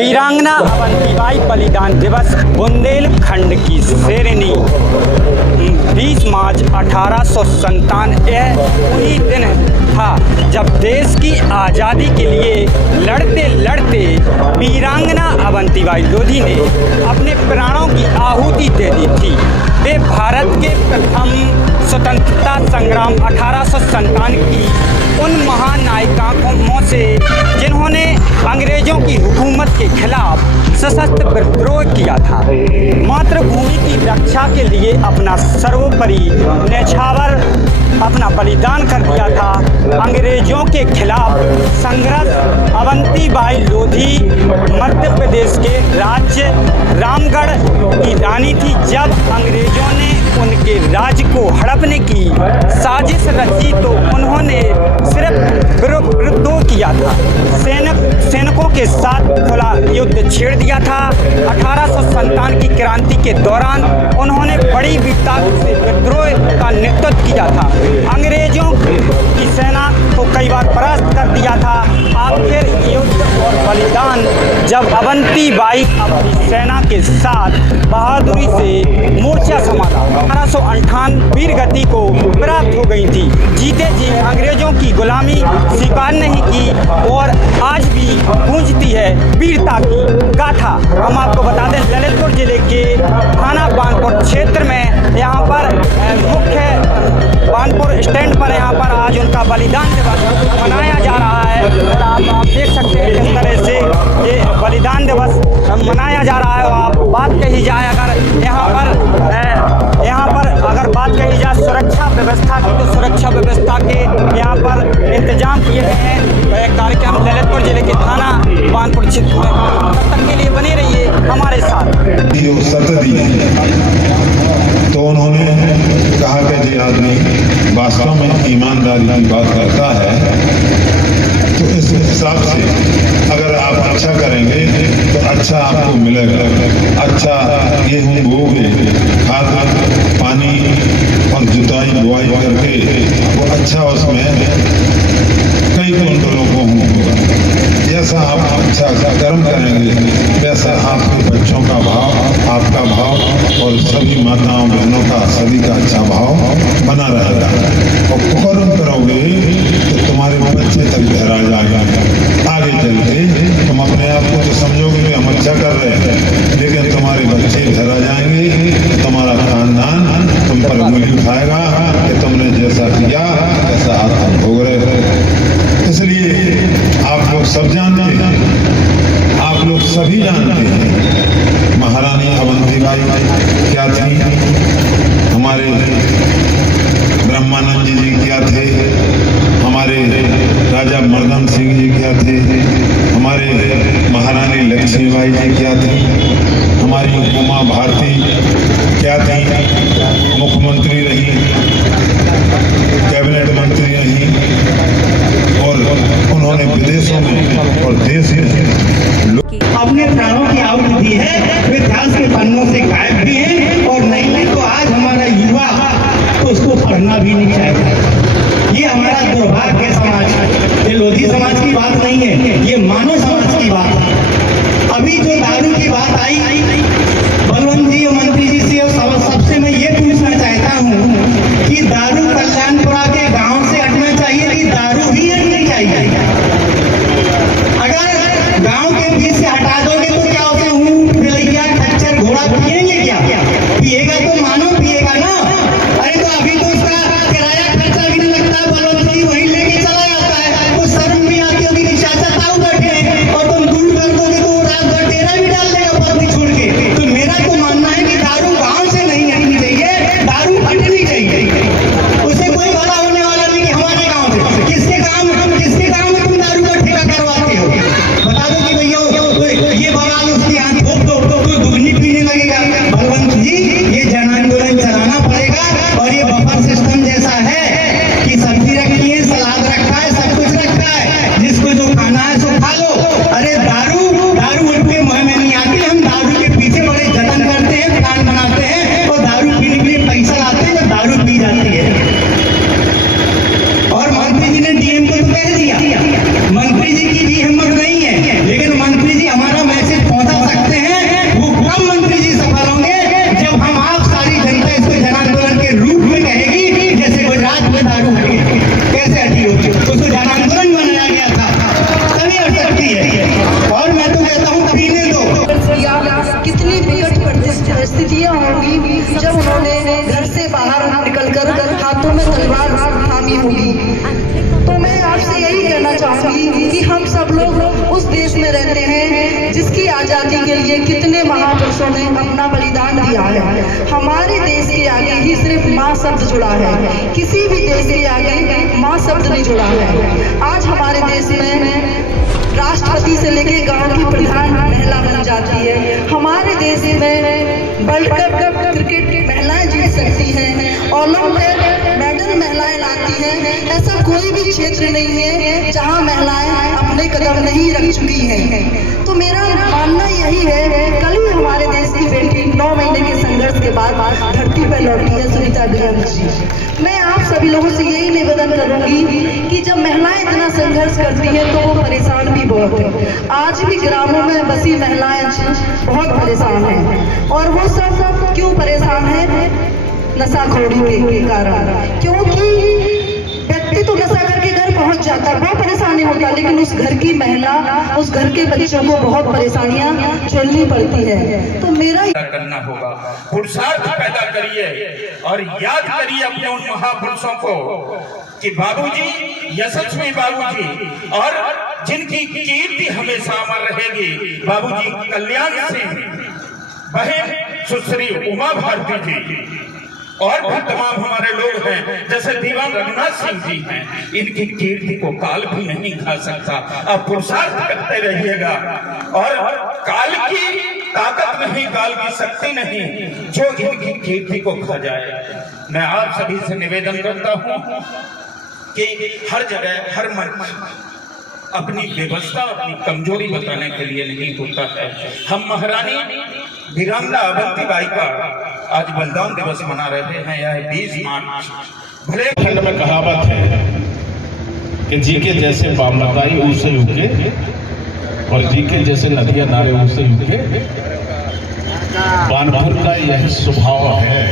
वीरांगना अवंतीबाई बलिदान दिवस बुंदेलखंड की शेरनी 20 मार्च 1857 यह वही दिन था जब देश की आज़ादी के लिए लड़ते लड़ते वीरांगना अवंतीबाई लोधी ने अपने प्राणों की आहुति दे दी थी। वे भारत के प्रथम स्वतंत्रता संग्राम 1857 की उन महानायिकाओं से जिन्होंने अंग्रेजों की हुकूमत के खिलाफ सशस्त्र विद्रोह किया था। मातृभूमि की रक्षा के लिए अपना सर्वोपरि न्यौछावर अपना बलिदान कर दिया था। अंग्रेजों के खिलाफ संघर्ष अवंतीबाई लोधी मध्य प्रदेश के राज्य रामगढ़ की रानी थी। जब अंग्रेजों ने उनके राज्य को हड़पने की साजिश रची तो उन्होंने सिर्फ विद्रोह किया था। सैनिकों के साथ खुला युद्ध छेड़ दिया था। 1857 की क्रांति के दौरान उन्होंने बड़ी वीरता से विद्रोह का नेतृत्व किया था। अंग्रेजों की सेना को कई बार परास्त कर दिया था। आखिर युद्ध और बलिदान जब अवंतीबाई अपनी सेना के साथ बहादुरी से मोर्चा संभाला 1858 वीर गति को प्राप्त हो गई थी। जीते जी अंग्रेजों की गुलामी स्वीकार नहीं की और आज भी गूंजती है वीरता की गाथा। हम आपको बता दें ललितपुर जिले के थाना बानपुर क्षेत्र में यहाँ पर मुख्य बानपुर स्टैंड पर यहाँ पर आज उनका बलिदान दिवस मनाया जा रहा है और आप देख सकते हैं किस तरह से ये बलिदान दिवस मनाया जा रहा है। आप बात कही जाए अगर यहाँ पर अगर बात कही जाए सुरक्षा व्यवस्था की तो सुरक्षा व्यवस्था के यहाँ पर इंतजाम किए गए हैं। कार्यक्रम ललितपुर जिले के थाना बानपुर क्षेत्र में तब तक के लिए बने रहिए हमारे साथ। तो उन्होंने कहा कि जो आदमी वास्तव में ईमानदारी की बात करता है तो इस हिसाब से अगर आप अच्छा करेंगे तो अच्छा आपको मिलेगा। अच्छा गेहूँ बोगे खाद पानी और जुताई बुआई करके वो अच्छा उसमें कई कुंटलों को होगा। जैसा आप अच्छा कर्म करेंगे वैसा आपके बच्चों का भाव आपका भाव और सभी माताओं बहनों का सभी का अच्छा भाव बना रहेगा। और कर्म करोगे तो तुम्हारे बच्चे तक गहरा जाएगा। आगे चल के तुम अपने आप को तो समझोगे कि हम अच्छा कर रहे हैं लेकिन तुम्हारे बच्चे घर आ जाएंगे। तुम्हारा खानदान तुम पर उंगली उठाएगा कि तुमने जैसा किया वैसा आप भोग रहे हो। इसलिए आप लोग सब जानते हैं, आप लोग सभी जानते हैं महारानी अवंतीबाई क्या थी, हमारे ब्रह्मानंद जी क्या थे, हमारे राजा मर्दन सिंह जी क्या थे, हमारे महारानी लक्ष्मीबाई जी क्या थी, हमारी उमा भारती क्या थी, मुख्यमंत्री रही, कैबिनेट मंत्री रही और उन्होंने विदेशों में और देश में अपने प्राणों की आहुति दी है। वे इतिहास के पन्नों से गायब भी हैं और नहीं तो आज हमारा युवा तो उसको पढ़ना भी नहीं चाहेगा। ये हमारा दुर्भाग्य है समाज। ये लोधी समाज की बात नहीं है, ये मानव समाज की बात है। अभी जो दारू की बात आई बलवंत जी और मंत्री जी से और सबसे मैं ये पूछना चाहता हूँ कि दारू कल्याणपुरा के गांव से हटना चाहिए कि दारू ही हटनी चाहिए? अगर गांव के बीच से चाहूंगी कि हम सब लोग उस देश में रहते हैं जिसकी आज़ादी के लिए कितने महापुरुषों ने अपना बलिदान दिया है। हमारे देश के आगे ही सिर्फ माँ शब्द जुड़ा है, किसी भी देश के आगे माँ शब्द नहीं जुड़ा है। आज हमारे देश में राष्ट्रपति से लेके गांव की प्रधान महिला बन जाती है। हमारे देश में वर्ल्ड कप क्रिकेट महिलाएं जीत सकती हैं, ओलंपिक मेडल महिलाएं लाती हैं। ऐसा कोई भी क्षेत्र नहीं है जहां महिलाएं अपने कदम नहीं रख चुकी हैं। तो मेरा मानना यही है, कल ही हमारे देश की बेटी 9 महीने के संघर्ष के बाद धरती पर लौटी है, सुनीता विलियम्स जी। मैं आप सभी लोगों से यही निवेदन करूंगी कि जब महिलाएं इतना संघर्ष करती हैं तो वो परेशान भी बहुत है। आज भी ग्रामों में बसी महिलाएं बहुत परेशान हैं, और वो सब क्यों परेशान है? नशाखोरी के कारण। क्योंकि व्यक्ति तो नशा करके घर पहुंच जाता है, बहुत परेशानी होता, लेकिन उस घर की महिला, उस घर के बच्चों को बहुत परेशानियां झेलनी पड़ती है। तो मेरा करना होगा, पुरुषार्थ पैदा करिए और याद करिए अपने उन महापुरुषों को कि बाबूजी, यशस्वी बाबूजी, और जिनकी कीर्ति हमेशा अमर रहेगी, बाबूजी कल्याण सिंह, बहन सुश्री उमा भारती जी, और भी तमाम हमारे लोग हैं जैसे दीवान रघुनाथ सिंह जी हैं। इनकी कीर्ति को काल भी नहीं खा सकता। आप पुरुषार्थ करते रहिएगा, और काल की ताकत नहीं, काल की शक्ति नहीं जो इनकी कीर्ति को खा जाए। मैं आप सभी से निवेदन करता हूं कि हर जगह, हर मंच अपनी व्यवस्था, अपनी कमजोरी बताने के लिए नहीं होता है। हम महारानी वीरांगना अवंतीबाई का आज बलिदान दिवस मना रहे हैं। यह 20 मार्च। भले खंड में कहावत है कि जी के जैसे बामताई उससे रुके, और जी के जैसे नदियां नारे उससे रुके। बानपुर का यह स्वभाव है।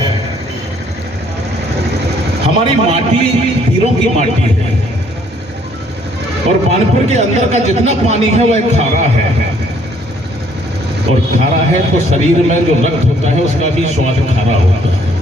हमारी माटी वीरों की माटी है, और बानपुर के अंदर का जितना पानी है वह खारा है, और खारा है तो शरीर में जो रक्त होता है उसका भी स्वाद खारा होता है।